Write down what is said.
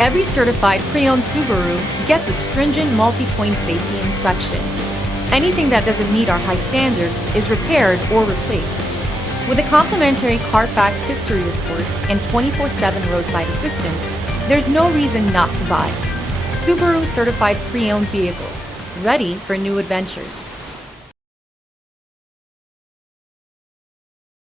Every certified pre-owned Subaru gets a stringent multi-point safety inspection. Anything that doesn't meet our high standards is repaired or replaced. With a complimentary Carfax history report and 24/7 roadside assistance, there's no reason not to buy. Subaru certified pre-owned vehicles, ready for new adventures.